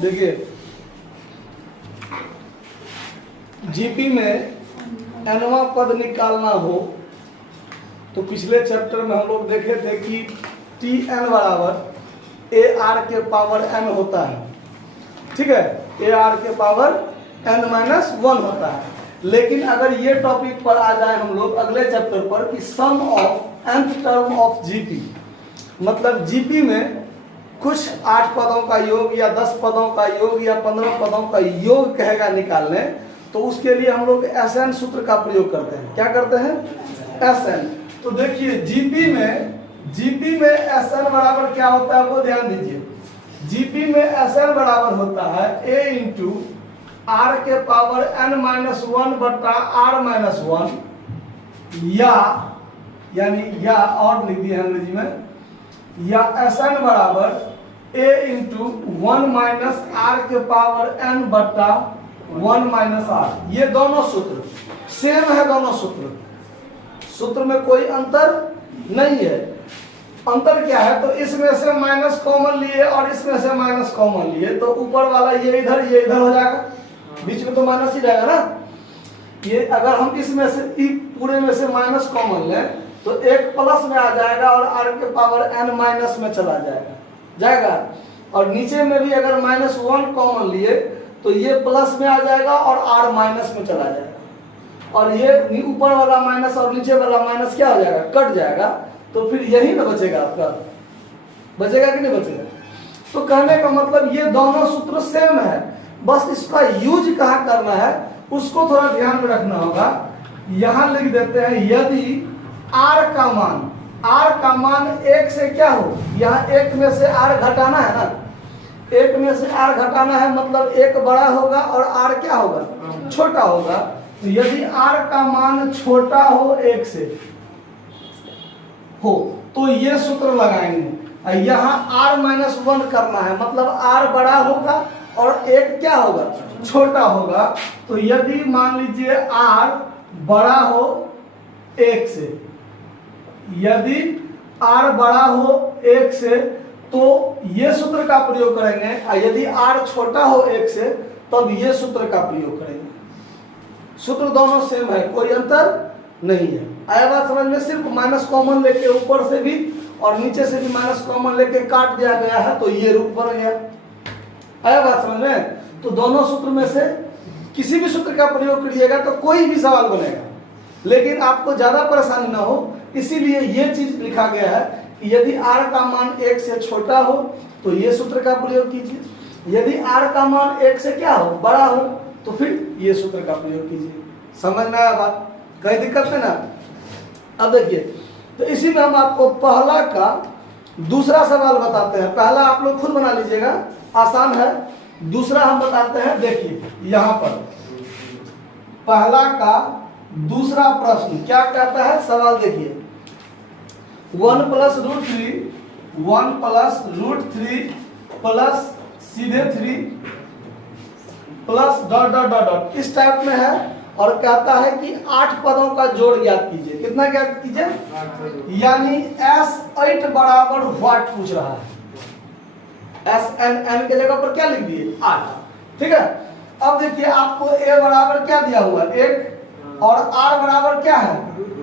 देखिए जीपी में nवां पद निकालना हो तो पिछले चैप्टर में हम लोग देखे थे कि टी एन बराबर ए आर के पावर एन होता है, ठीक है, ए आर के पावर एन माइनस वन होता है। लेकिन अगर ये टॉपिक पर आ जाए हम लोग अगले चैप्टर पर कि sum of nth term of GP, मतलब जीपी में कुछ 8 पदों का योग या 10 पदों का योग या 15 पदों का योग कहेगा निकालने, तो उसके लिए हम लोग एसएन सूत्र का प्रयोग करते हैं। क्या करते हैं? एसएन। तो देखिए जीपी में एसएन बराबर क्या होता है वो ध्यान दीजिए। जीपी में एसएन बराबर होता है ए इंटू आर के पावर एन माइनस वन बटा आर माइनस वन, या और लिख दिए अंग्रेजी में, या एसएन बराबर ए इंटू वन माइनस आर के पावर एन बटा वन माइनस आर। ये दोनों सूत्र सेम है, दोनों सूत्र में कोई अंतर नहीं है। अंतर क्या है? तो इसमें से माइनस कॉमन लिए और इसमें से माइनस कॉमन लिए, तो ऊपर वाला ये इधर हो जाएगा, बीच में तो माइनस ही जाएगा ना। ये अगर हम इसमें से पूरे में से माइनस कॉमन लें तो एक प्लस में आ जाएगा और आर के पावर एन माइनस में चला जाएगा। और नीचे में भी अगर माइनस वन कॉमन लिए तो ये प्लस में आ जाएगा और आर माइनस में चला जाएगा, और ये ऊपर वाला माइनस और नीचे वाला माइनस क्या हो जाएगा? कट जाएगा। तो फिर यही ना बचेगा आपका, बचेगा कि नहीं बचेगा? तो कहने का मतलब ये दोनों सूत्र सेम है, बस इसका यूज कहाँ करना है उसको थोड़ा ध्यान में रखना होगा। यहां लिख देते हैं यदि आर का मान एक से क्या हो, यहाँ एक में से आर घटाना है ना, एक में से आर घटाना है, मतलब एक बड़ा होगा और आर क्या होगा? छोटा होगा। तो यदि आर का मान छोटा हो एक से हो तो ये सूत्र लगाएंगे। यहाँ आर माइनस वन करना है, मतलब आर बड़ा होगा और एक क्या होगा? छोटा होगा। तो यदि मान लीजिए आर बड़ा हो एक से, यदि आर बड़ा हो एक से तो ये सूत्र का प्रयोग करेंगे, और यदि आर छोटा हो एक से तब ये सूत्र का प्रयोग करेंगे। सूत्र दोनों सेम है, कोई अंतर नहीं है। आया बात समझ में? सिर्फ माइनस कॉमन लेके ऊपर से भी और नीचे से भी माइनस कॉमन लेके काट दिया गया है तो ये रूप बन गया। आया बात समझ में? तो दोनों सूत्र में से किसी भी सूत्र का प्रयोग करिएगा तो कोई भी सवाल बनेगा, लेकिन आपको ज्यादा परेशानी ना हो इसीलिए ये चीज लिखा गया है कि यदि आर का मान एक से छोटा हो तो ये सूत्र का प्रयोग कीजिए, यदि आर का मान एक से क्या हो? बड़ा हो तो फिर ये सूत्र का प्रयोग कीजिए। समझ में आया बात? कहीं दिक्कत है ना? अब देखिए, तो इसी में हम आपको पहला का दूसरा सवाल बताते हैं। पहला आप लोग खुद बना लीजिएगा, आसान है। दूसरा हम बताते हैं। देखिए यहाँ पर पहला का दूसरा प्रश्न क्या कहता है? सवाल देखिए, 1 प्लस रूट थ्री प्लस सीधे 3 plus dot dot dot dot इस टाइप में है, और कहता है कि 8 पदों का जोड़ ज्ञात कीजिए। कितना ज्ञात कीजिए? यानी S8 बराबर व्हाट पूछ रहा है। SN के जगह पर क्या लिख दिए? 8। ठीक है। अब देखिए आपको A बराबर क्या दिया हुआ है? 1, और R बराबर क्या है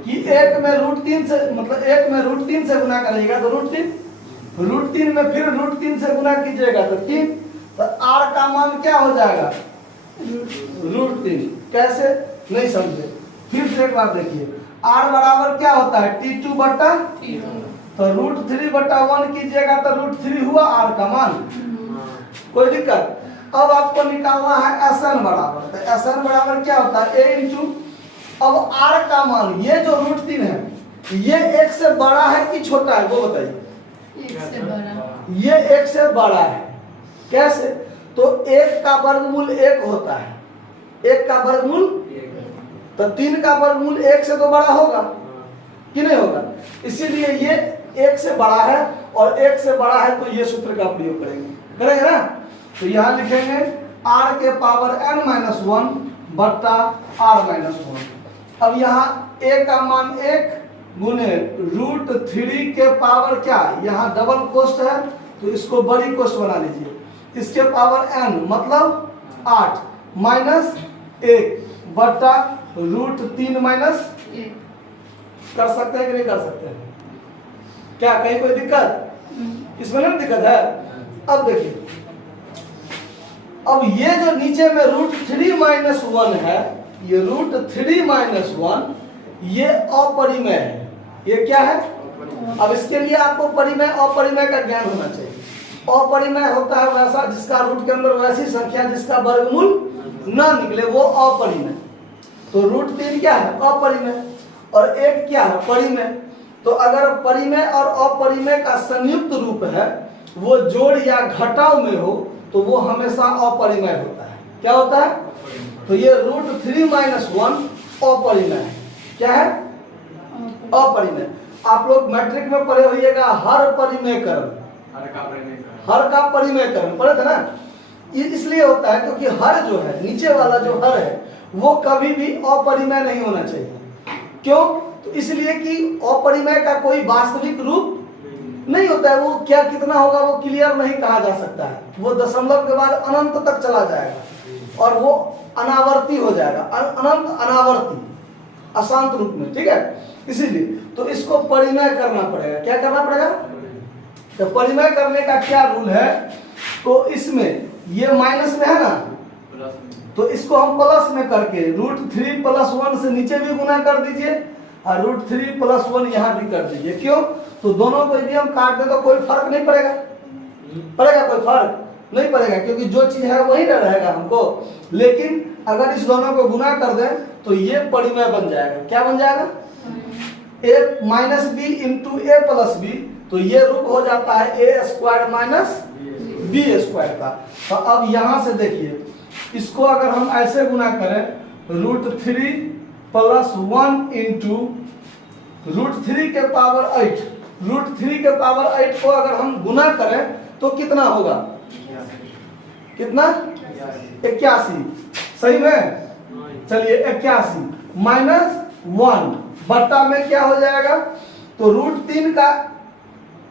कि 1 में √3 से, मतलब 1 में √3 से गुना करिएगा तो √3 में फिर √3 से गुना कीजिएगा तो 3, तो R का मान क्या हो जाएगा? √3। कैसे? नहीं समझे? फिर से एक बार देखिए, R बराबर क्या होता है? T2 बटा, तो √3 बटा 1 कीजिएगा तो √3 हुआ R का मान। कोई दिक्कत? अब आपको निकालना है SN बराबर, तो SN बराबर क्या होता है? A इंटू, अब R का मान ये जो √3 है ये 1 से बड़ा है कि छोटा है वो बताइए? 1 से बड़ा। ये 1 से बड़ा है। कैसे? तो 1 का वर्गमूल 1 होता है, 1 का वर्गमूल, तो 3 का वर्गमूल 1 से तो बड़ा होगा कि नहीं होगा? इसीलिए ये 1 से बड़ा है, और 1 से बड़ा है तो ये सूत्र का प्रयोग करेंगे ना। तो यहाँ लिखेंगे r के पावर n माइनस 1 बट्टा r माइनस 1। अब यहाँ a का मान 1 गुने √3 के पावर क्या, यहाँ डबल कोष्ट है तो इसको बड़ी कोष्ट बना लीजिए, इसके पावर n मतलब 8 माइनस 1 बटा √3 माइनस 1 कर सकते हैं कि नहीं कर सकते हैं? क्या कहीं कोई दिक्कत इसमें नहीं दिक्कत है? अब देखिए, अब ये जो नीचे में √3 माइनस 1 है, ये √3 माइनस 1 ये अपरिमेय है। ये क्या है? अब इसके लिए आपको परिमेय अपरिमेय का ज्ञान होना चाहिए। अपरिमेय होता है वैसा जिसका रूट के अंदर वैसी संख्या जिसका वर्गमूल ना निकले, वो अपरिमेय। तो √3 क्या है? अपरिमेय। और 1 क्या है? परिमेय। तो अगर परिमेय और अपरिमेय का संयुक्त रूप है, वो जोड़ या घटाव में हो, तो वो हमेशा अपरिमेय होता है। क्या होता है? तो ये √3 माइनस 1 अपरिमेय है। क्या है? अपरिमेय। आप लोग मैट्रिक में पढ़े होइएगा हर परिमेयकरण, हर का परिमेयकरण पढ़े थे ना? इसलिए होता है क्योंकि हर जो है, नीचे वाला जो हर है, वो कभी भी अपरिमेय नहीं होना चाहिए। क्यों? तो इसलिए कि अपरिमेय का कोई वास्तविक रूप नहीं होता है। वो क्या कितना होगा वो क्लियर नहीं कहा जा सकता है। वो दशमलव के बाद अनंत तक चला जाएगा और वो अनावर्ती हो जाएगा, अनंत अनावर्ती, अशांत रूप में। ठीक है, इसीलिए तो इसको परिमेय करना पड़ेगा। क्या करना पड़ेगा? तो परिमेय करने का क्या रूल है? तो इसमें ये माइनस में है ना, तो इसको हम प्लस में करके √3 + 1 से नीचे भी गुना कर दीजिए और √3 + 1 यहाँ भी कर दीजिए। क्यों? तो दोनों को यदि हम काट दें तो कोई फर्क नहीं पड़ेगा। पड़ेगा? कोई फर्क नहीं पड़ेगा, क्योंकि जो चीज है वही रहेगा हमको। लेकिन अगर इस दोनों को गुना कर दें तो ये परिमेय बन जाएगा। क्या बन जाएगा? a minus B into A plus B. तो ये रूप हो जाता है a² माइनस b² का। तो अब यहां से देखिए, इसको अगर हम ऐसे गुना करें √3 + 1 इंटू √3 के पावर 8, √3 के पावर 8 को अगर हम गुना करें तो कितना होगा? कितना? 81। सही में? चलिए 81 माइनस 1 बट्टा में क्या हो जाएगा? तो √3 का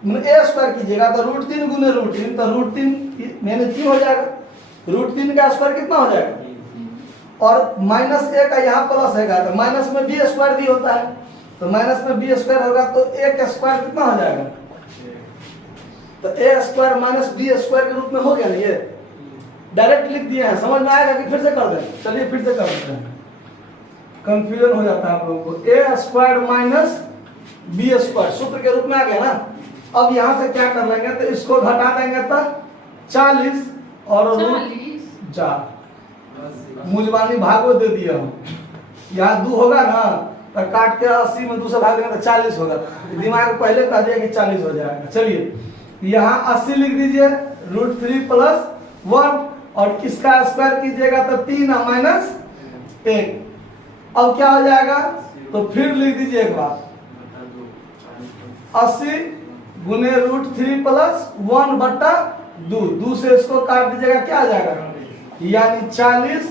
a² कीजिएगा तो √3 गुने √3, तो √3 यानी 3 हो जाएगा। √3 का स्क्वायर कितना हो जाएगा? और -1 का यहाँ प्लस है तो माइनस में b² भी होता है, तो माइनस में b² होगा तो a² कितना हो जाएगा? तो a² माइनस b² के रूप में हो गया ना। ये डायरेक्ट लिख दिए हैं, समझ में आएगा कि फिर से कर दें? चलिए फिर से कर देते हैं, कंफ्यूजन हो जाता है आप लोगों को। a² माइनस b² सूत्र के रूप में आ गया ना। अब यहाँ से क्या कर लेंगे? तो इसको घटा देंगे तो 40 और 4 मुजबानी भागो दे दिया हम। यहाँ 2 होगा ना तो काट के 80 में 2 से भाग देंगे तो 40 होगा। दिमाग पहले कह दिया कि 40 हो जाएगा। चलिए यहाँ 80 लिख दीजिए √3 + 1 और किसका स्क्वायर कीजिएगा तो 3 माइनस 1। अब क्या हो जाएगा? तो फिर लिख दीजिए एक बार 80 गुने √3 + 1 बट्टा 2 से इसको काट दीजिएगा, क्या आ जाएगा? यानी 40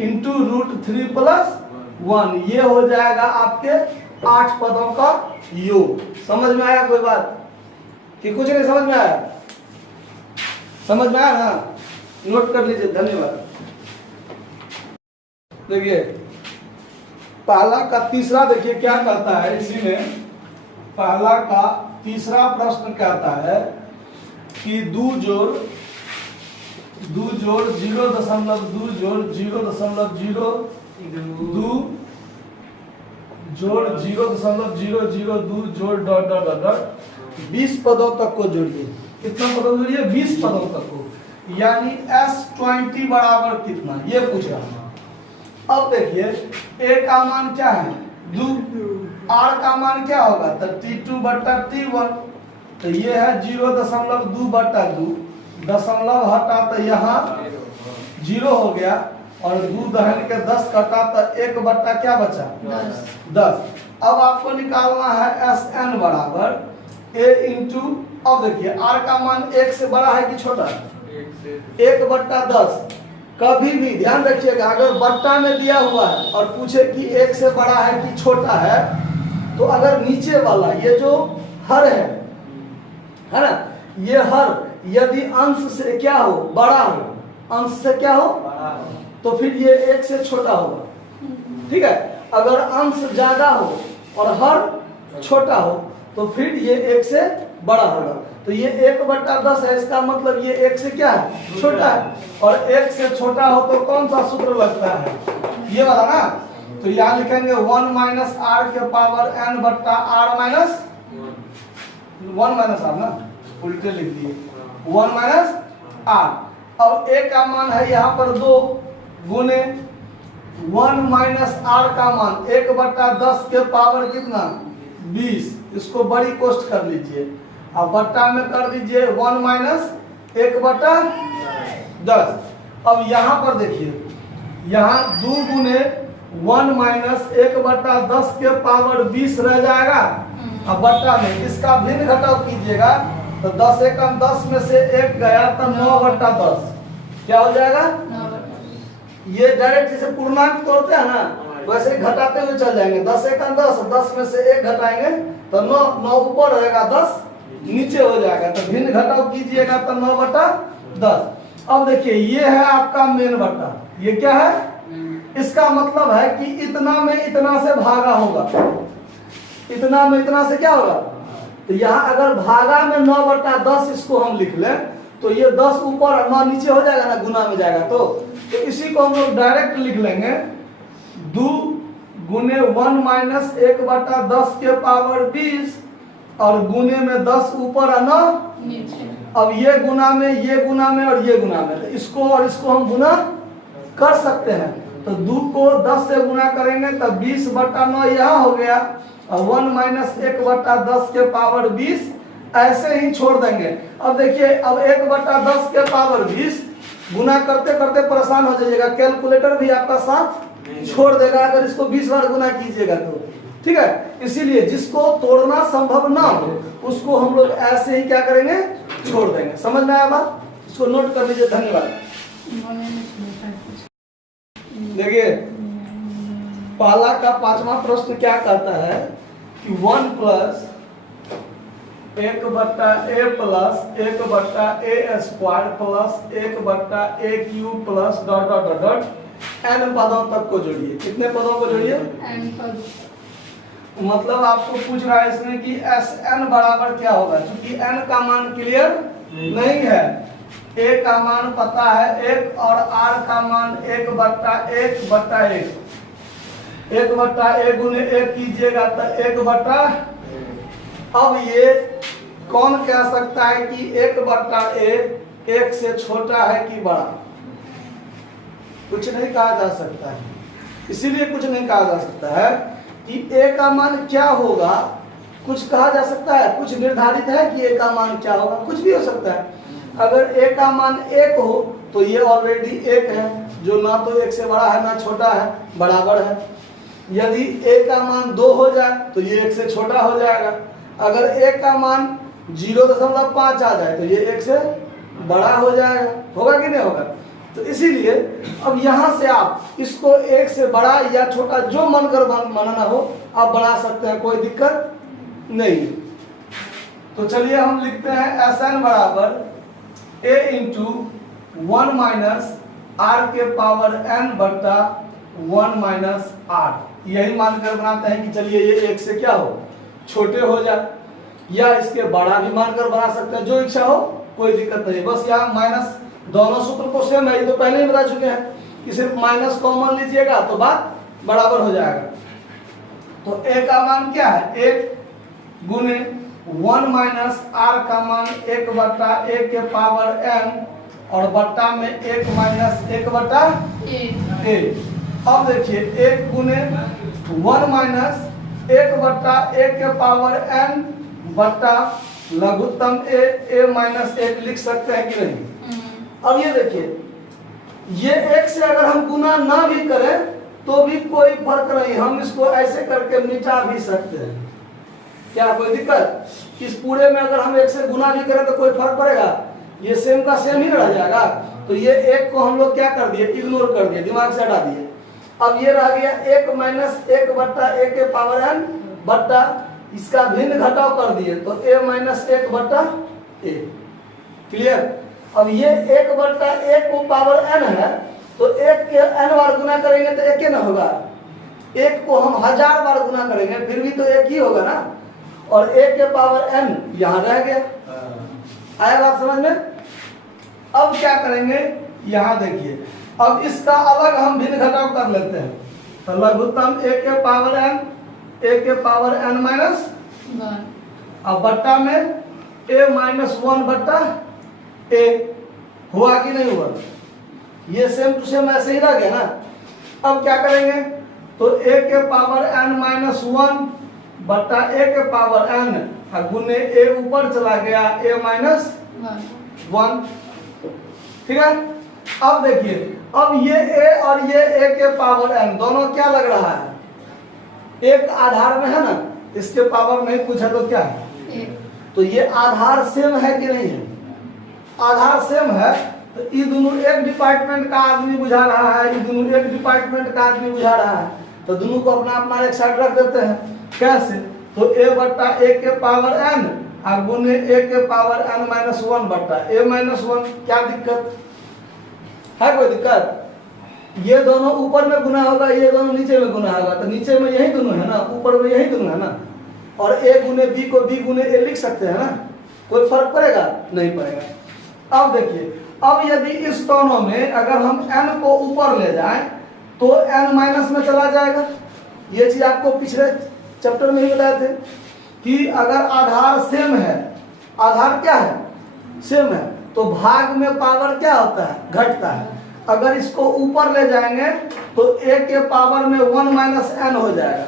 इंटू √3 + 1। ये हो जाएगा आपके 8 पदों का योग। समझ में आया कोई बात कि कुछ नहीं समझ में आया? समझ में आया ना? नोट कर लीजिए। धन्यवाद। देखिए पहला का तीसरा देखिए क्या कहता है। इसी में पहला का तीसरा प्रश्न कहता है कि 2 जोड़ 0.2 जोड़ 0.02 जोड़ 0.002 जोड़ डॉट डॉट डॉट 20 पदों तक को जोड़िए। कितना पदों जोड़िए? 20 पदों तक को। यानी S20 बराबर कितना, ये पूछ रहा हूँ। अब देखिए a का मान क्या है? 2। r का मान क्या होगा? तो t2 बट्टा t1। तो ये है 0.2 बट्टा 2, दशमलव हटा तो यहाँ 0 हो गया और 2 दहन के 10 कटा तो 1 बट्टा क्या बचा? 10। अब आपको निकालना है Sn बराबर a इंटू, अब देखिए r का मान 1 से बड़ा है कि छोटा है? 1 बट्टा 10। कभी भी ध्यान रखिएगा, अगर बट्टा में दिया हुआ है और पूछे कि 1 से बड़ा है कि छोटा है, तो अगर नीचे वाला ये जो हर है ना, ये हर यदि अंश से क्या हो, बड़ा हो, अंश से क्या हो, तो फिर ये 1 से छोटा होगा। ठीक है, अगर अंश ज्यादा हो और हर छोटा हो तो फिर ये 1 से बड़ा होगा। तो ये 1/10 है, इसका मतलब ये 1 से क्या है, छोटा है। और 1 से छोटा हो तो कौन सा सूत्र लगता है, ये वाला ना। तो यहाँ लिखेंगे 1 माइनस आर के पावर n बट्टा आर माइनस 1 माइनस आर ना, उल्टे लिख दिए 1 माइनस आर। अब a का मान है यहाँ पर 2 गुने 1 माइनस आर का मान 1/10 के पावर कितना 20, इसको बड़ी कोष्ट कर लीजिए। अब बट्टा में कर दीजिए 1 माइनस 1/10। अब यहाँ पर देखिए, यहाँ 2 गुने 1 माइनस 1/10 के पावर 20 रह जाएगा। अब बट्टा में इसका भिन्न घटाव कीजिएगा तो 10 एकम 10 में से 1 गया तो 9/10 क्या हो जाएगा। ये डायरेक्ट जैसे पूर्णांक तोड़ते हैं ना, वैसे ही घटाते हुए चल जाएंगे। 10 एकम 10, 10 में से 1 घटाएंगे तो 9 ऊपर रहेगा, 10 नीचे हो जाएगा। तो भिन्न घटाव कीजिएगा तो 9/10। अब देखिए ये है आपका मेन बट्टा, ये क्या है, इसका मतलब है कि इतना में इतना से भागा होगा, इतना में इतना से क्या होगा। तो यहाँ अगर भागा में 9/10 इसको हम लिख लें तो ये 10 ऊपर और 9 नीचे हो जाएगा ना, गुना में जाएगा। तो इसी को हम लोग डायरेक्ट लिख लेंगे 2 गुने 1 माइनस 1/10 के पावर 20 और गुने में 10 ऊपर और 9 नीचे। अब ये गुना में, ये गुना में और ये गुना में, तो इसको और इसको हम गुना कर सकते हैं। तो 2 को 10 से गुना करेंगे तो 20/9 यहाँ हो गया और 1 माइनस 1/10 के पावर 20 ऐसे ही छोड़ देंगे। अब देखिए, अब 1/10 के पावर 20 गुना करते करते परेशान हो जाइएगा, कैलकुलेटर भी आपका साथ छोड़ देगा अगर इसको 20 बार गुना कीजिएगा तो। ठीक है, इसीलिए जिसको तोड़ना संभव ना हो उसको हम लोग ऐसे ही क्या करेंगे, छोड़ देंगे। समझ में आया बात, इसको नोट कर लीजिए। धन्यवाद। देखिए पहला का 5वां प्रश्न क्या कहता है कि 1 plus 1/a plus 1/a square plus 1/a cube plus dot dot dot dot n पदों तक को जोड़िए। कितने पदों को जोड़िए, n पद। मतलब आपको पूछ रहा है इसमें कि Sn बराबर क्या होगा। क्योंकि n का मान क्लियर नहीं है, a का मान पता है 1 और r का मान 1/1/1 1/a गुने 1 कीजिएगा तो 1/। अब ये कौन कह सकता है कि 1/a 1 से छोटा है कि बड़ा, कुछ नहीं कहा जा सकता है। इसीलिए कुछ नहीं कहा जा सकता है कि a का मान क्या होगा, कुछ कहा जा सकता है, कुछ निर्धारित है कि a का मान क्या होगा, कुछ भी हो सकता है। अगर a का मान 1 हो तो ये ऑलरेडी 1 है, जो ना तो 1 से बड़ा है ना छोटा है, बराबर है। यदि a का मान 2 हो जाए तो ये 1 से छोटा हो जाएगा। अगर a का मान 0.5 आ जाए तो ये 1 से बड़ा हो जाएगा, होगा कि नहीं होगा। तो इसीलिए अब यहाँ से आप इसको 1 से बड़ा या छोटा जो मन कर बनाना हो आप बना सकते हैं, कोई दिक्कत नहीं। तो चलिए हम लिखते हैं Sn बराबर a इंटू 1 माइनस आर के पावर n बट्टा 1 माइनस आर। यही मानकर बनाते हैं कि चलिए ये 1 से क्या हो, छोटे हो जाए, या इसके बड़ा भी मानकर बना सकते हैं, जो इच्छा हो, कोई दिक्कत नहीं। बस यहाँ माइनस, दोनों सूत्र को सेम है, ये तो पहले ही बता चुके हैं कि सिर्फ माइनस कॉमन लीजिएगा तो बात बराबर हो जाएगा। तो a का मान क्या है, 1 गुने 1 माइनस आर का मान 1/a के पावर n और बट्टा में 1 माइनस 1/a। अब देखिए 1 गुने 1 माइनस 1/a के पावर n बट्टा लघुत्तम a माइनस 1 लिख सकते हैं कि नहीं। अब ये देखिए, ये 1 से अगर हम गुना ना भी करें तो भी कोई फर्क नहीं, हम इसको ऐसे करके मिटा भी सकते हैं, क्या कोई दिक्कत। इस पूरे में अगर हम 1 से गुना भी करें तो कोई फर्क पड़ेगा, ये सेम का सेम ही रह जाएगा। तो ये 1 को हम लोग क्या कर दिए, इग्नोर कर दिए, दिमाग से हटा दिए। अब ये रह गया 1 माइनस 1/a के पावर n बट्टा इसका भिन्न घटाव कर दिए तो a माइनस 1/a। क्लियर। अब ये 1/1 को पावर n है, तो 1 के n बार गुना करेंगे तो 1 ना होगा। 1 को हम 1000 बार गुना करेंगे फिर भी तो 1 ही होगा ना, और 1 के पावर n यहाँ रह गया। आया बात समझ में। अब क्या करेंगे, यहाँ देखिए, अब इसका अलग हम भिन्न घटाव कर लेते हैं। तो लघुत्तम 1 के पावर n, 1 के पावर n माइनस 1 अब बट्टा में a माइनस 1 बट्टा a, हुआ कि नहीं हुआ। ये सेम टू सेम ऐसे ही रह गया ना। अब क्या करेंगे, तो a के पावर n माइनस 1 बट्टा a के पावर n गुने a ऊपर चला गया a माइनस 1। ठीक है। अब देखिए, अब ये a और ये a के पावर n दोनों क्या लग रहा है, एक आधार में है ना, इसके पावर नहीं पूछा तो क्या है, 1 तो ये आधार सेम है कि नहीं है। आधार सेम है तो ये दोनों एक डिपार्टमेंट का आदमी बुझा रहा है, ये दोनों एक डिपार्टमेंट का आदमी बुझा रहा है, तो दोनों को अपना अपना एक साइड रख देते हैं। कैसे, तो a बट्टा a के पावर n और गुने a के पावर n माइनस 1 बट्टा a माइनस 1। क्या दिक्कत है, कोई दिक्कत। ये दोनों ऊपर में गुना होगा, ये दोनों नीचे में गुना होगा, तो नीचे में यही दोनों है ना, ऊपर में यही दोनों है ना, और a गुने b को b गुने a लिख सकते हैं ना, कोई फर्क पड़ेगा नहीं पड़ेगा। अब देखिए, अब यदि इस दोनों में अगर हम n को ऊपर ले जाएं तो n माइनस में चला जाएगा। ये चीज आपको पिछले चैप्टर में ही बताए थे कि अगर आधार सेम है, आधार क्या है, सेम है, तो भाग में पावर क्या होता है, घटता है। अगर इसको ऊपर ले जाएंगे तो a के पावर में 1 माइनस n हो जाएगा,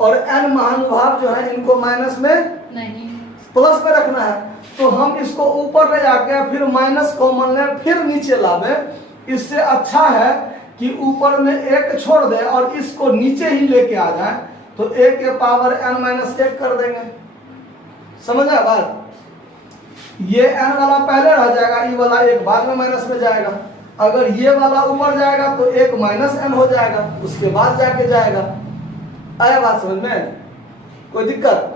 और n महानुभाव जो है इनको माइनस में नहीं प्लस में रखना है। तो हम इसको ऊपर ले जाके फिर माइनस कॉमन ले फिर नीचे लावे। इससे अच्छा है कि ऊपर में 1 छोड़ दे और इसको नीचे ही लेके आ जाए, तो a के पावर n माइनस 1 कर देंगे। समझ आया बात। ये n वाला पहले रह जाएगा, ये वाला 1 बाद में माइनस में जाएगा। अगर ये वाला ऊपर जाएगा तो 1 माइनस n हो जाएगा, उसके बाद जाके जाएगा। आया बात समझ में, कोई दिक्कत।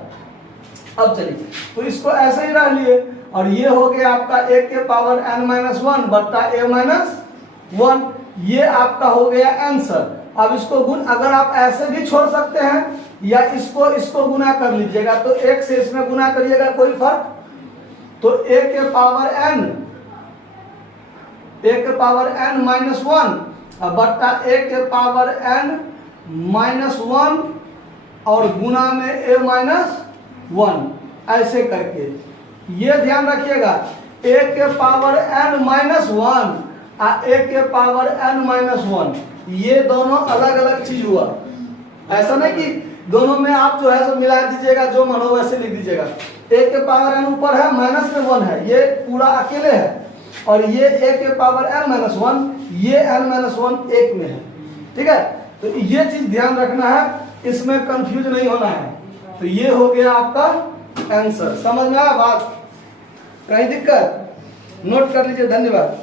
अब चलिए, तो इसको ऐसे ही रह लिए, और ये हो गया आपका 1 के पावर n माइनस 1 बट्टा a माइनस 1। ये आपका हो गया आंसर। अब इसको गुण, अगर आप ऐसे भी छोड़ सकते हैं या इसको गुना कर लीजिएगा, तो 1 से इसमें गुना करिएगा, कोई फर्क। तो a के पावर n माइनस 1 बट्टा a के पावर n माइनस 1 और गुना में a माइनस 1, ऐसे करके। ये ध्यान रखिएगा, a के पावर n माइनस 1 और a के पावर n माइनस 1, ये दोनों अलग अलग चीज हुआ। ऐसा नहीं कि दोनों में आप जो है सो मिला दीजिएगा, जो मन हो वैसे लिख दीजिएगा। a के पावर n ऊपर है, माइनस में 1 है, ये पूरा अकेले है, और ये a के पावर n माइनस 1, ये n माइनस 1 एक में है। ठीक है, तो ये चीज ध्यान रखना है, इसमें कंफ्यूज नहीं होना है। तो ये हो गया आपका आंसर। समझ में आया बात, कहीं दिक्कत, नोट कर लीजिए। धन्यवाद।